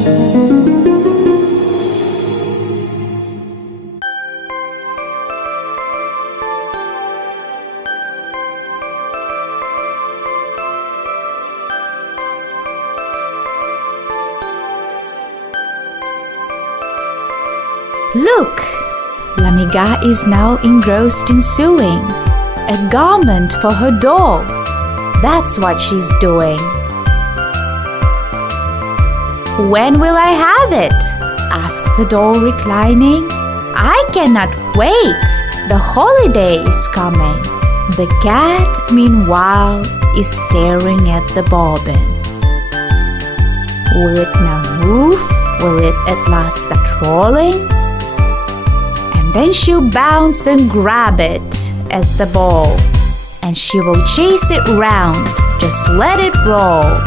Look! Lamiga is now engrossed in sewing a garment for her doll. That's what she's doing. When will I have it? Asks the doll, reclining. I cannot wait. The holiday is coming. The cat, meanwhile, is staring at the bobbin. Will it now move? Will it at last start rolling? And then she'll bounce and grab it as the ball. And she will chase it round. Just let it roll.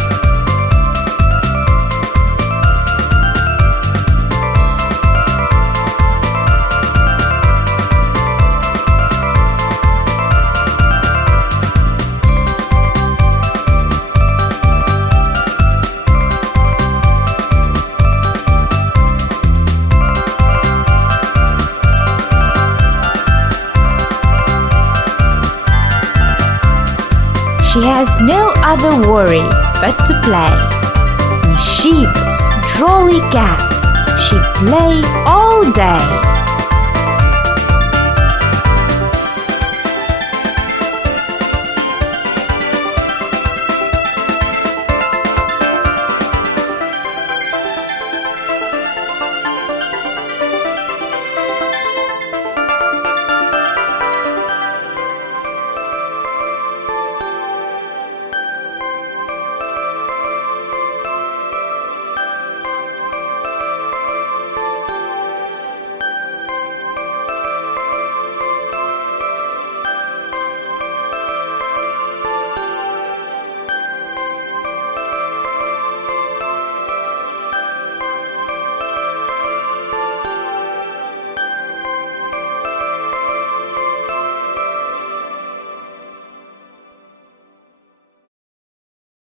She has no other worry but to play. Mischievous, drolly cat, she'd play all day.